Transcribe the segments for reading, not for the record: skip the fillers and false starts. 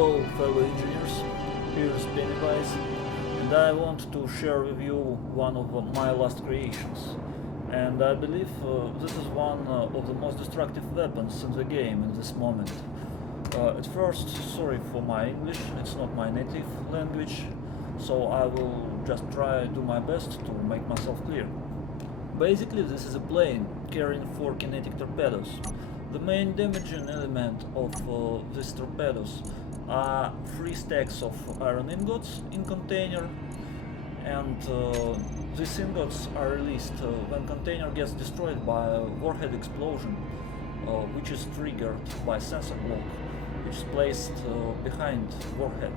Hello fellow engineers, here's Pennywise, and I want to share with you one of my last creations. And I believe this is one of the most destructive weapons in the game in this moment. At first, sorry for my English, it's not my native language, so I will just try do my best to make myself clear. Basically, this is a plane carrying 4 kinetic torpedoes. The main damaging element of these torpedoes are 3 stacks of iron ingots in container, and these ingots are released when container gets destroyed by a warhead explosion, which is triggered by sensor block, which is placed behind warhead.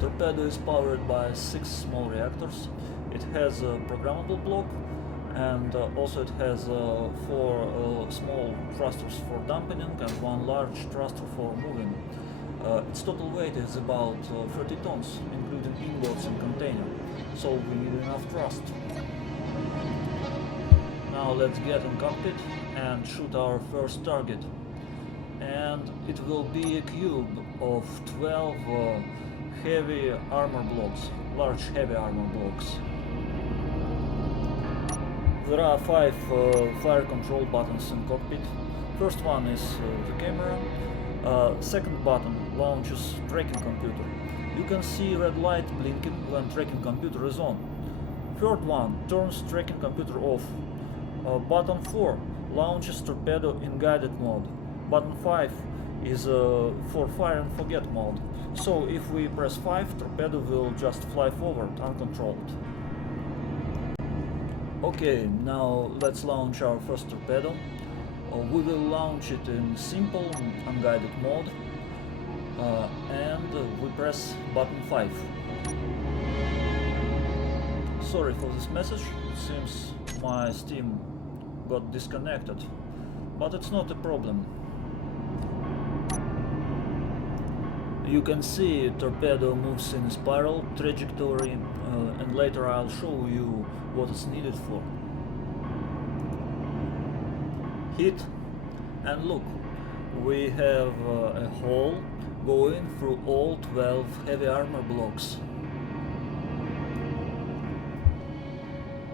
Torpedo is powered by 6 small reactors. It has a programmable block, and also it has 4 small thrusters for dampening and 1 large thruster for moving. Its total weight is about 30 tons, including ingots and container, so we need enough thrust. Now let's get in cockpit and shoot our first target. And it will be a cube of 12 heavy armor blocks, large heavy armor blocks. There are 5 fire control buttons in cockpit. First one is the camera. Second button launches tracking computer. You can see red light blinking when tracking computer is on. Third one turns tracking computer off. Button 4 launches torpedo in guided mode. Button 5 is for fire and forget mode. So if we press 5, torpedo will just fly forward uncontrolled. Okay, now let's launch our first torpedo. We will launch it in simple unguided mode, and we press button 5. Sorry for this message, it seems my Steam got disconnected, but it's not a problem. You can see torpedo moves in spiral trajectory, and later I'll show you what it's needed for. Hit, and look, we have a hole going through all 12 heavy armor blocks.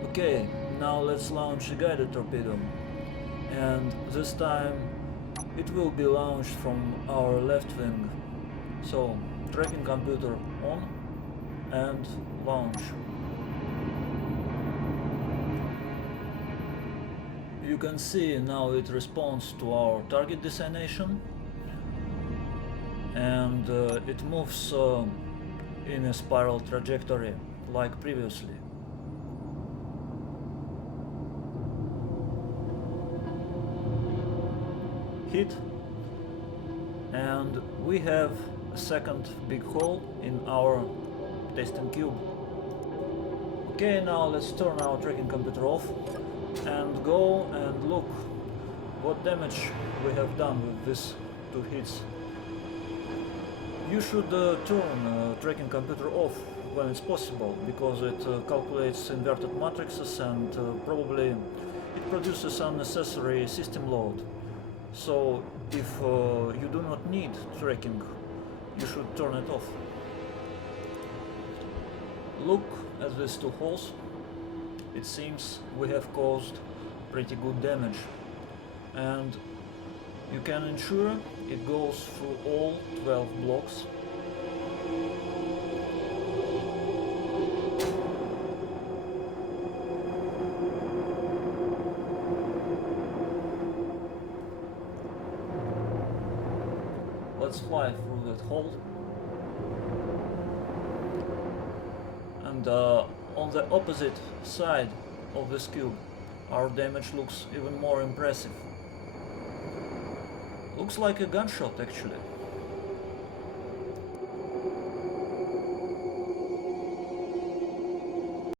Okay, now let's launch a guided torpedo, and this time it will be launched from our left wing. So, tracking computer on and launch. You can see now it responds to our target destination, and it moves in a spiral trajectory like previously. Hit, and we have a second big hole in our testing cube. Okay, now let's turn our tracking computer off and go and look what damage we have done with these 2 hits. You should turn tracking computer off when it's possible, because it calculates inverted matrices and probably it produces unnecessary system load. So if you do not need tracking, you should turn it off. Look at these 2 holes. It seems we have caused pretty good damage, and you can ensure it goes through all 12 blocks. Let's fly through that hole, and on the opposite side of this cube our damage looks even more impressive. Looks like a gunshot actually.